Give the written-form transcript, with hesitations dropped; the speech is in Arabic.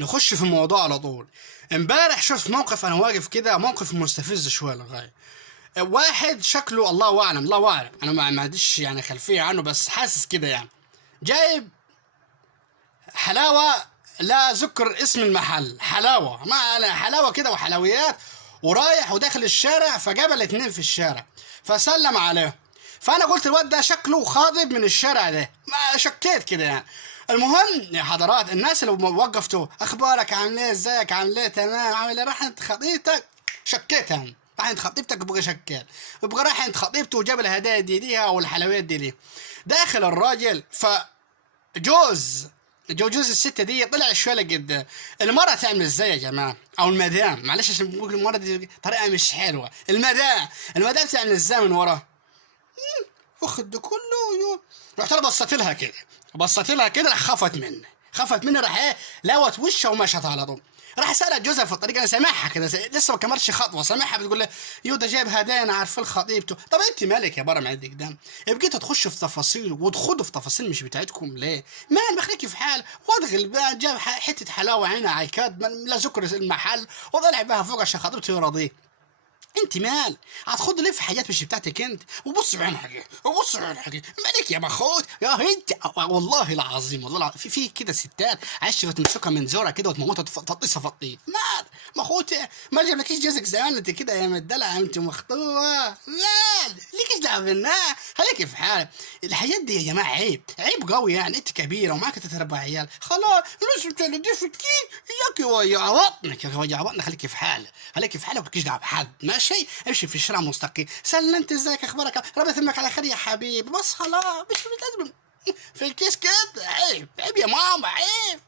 نخش في الموضوع على طول. امبارح شفت موقف انا واقف كده، موقف مستفز شويه للغايه. واحد شكله الله اعلم الله اعلم، انا ما عنديش يعني خلفيه عنه، بس حاسس كده يعني جايب حلاوه، لا ذكر اسم المحل، حلاوه ما انا حلاوه كده وحلويات، ورايح وداخل الشارع، فقابل اتنين في الشارع فسلم عليه. فانا قلت الواد ده شكله خاضب من الشارع ده، ما شكيت كده يعني. المهم يا حضرات الناس اللي وقفتوا اخبارك عامل ايه ازيك عامل ايه تمام عامل ايه راح انت خطيبتك، شكيت انا راح انت خطيبتك بقى شكيت، يبقى راح انت خطيبته وجاب الهدايا دي ليها والحلويات دي ليه. داخل الراجل فجوز جوز الست دي طلع شويه قدام. المرأة تعمل ازاي يا جماعة؟ او المدام، معلش عشان بقول المرأة دي طريقة مش حلوة، المدام تعمل ازاي من ورا؟ واخد ده كله رحت انا بصيت لها كده، راح خفت مني راح ايه، لوت وشه ومشت على طول. راح سألت جوزها في الطريق، انا سامعها كده لسه ما كملش خطوه، سامعها بتقول له يو ده جايب هدايا انا عارفه لخطيبته. طب انت مالك يا برا معدك دم؟ بقيتوا تخشوا في تفاصيل وتخوضوا في تفاصيل مش بتاعتكم ليه؟ ما بخليكي في حال، وادخل بقى جاب حته حلاوه عينها على الكاد لا ذكر المحل وطلع بها فوق عشان خطيبته يرضيه. انت مال هتخض ليه في حاجات مش بتاعتك انت؟ وبص بعين حاجه مالك يا مخوت يا انت. والله العظيم والله في كده ستات عايشه تمسكها من زورها كده وتموتها تطيسها في الطين. مال مخوت ما جابلكيش جوزك زمان انت كده يا مدلع انت مخطوبه؟ مال ليكيش دعوه بالنار، خليكي في حالك. الحاجات دي يا جماعه عيب قوي يعني، انت كبيره ومعاك 3 4 عيال خلاص لسه بتلدي في الكين ياكي وجع بطنك يا وجع بطنك، خليكي في حالك ومالكيش دعوه بحد ماشي. امشي في الشارع مستقيم، سلمت ازيك اخبارك ربنا يتمك على خير يا حبيبي، بس خلاص مش لازم في الكيس كده. عيب يا ماما عيب.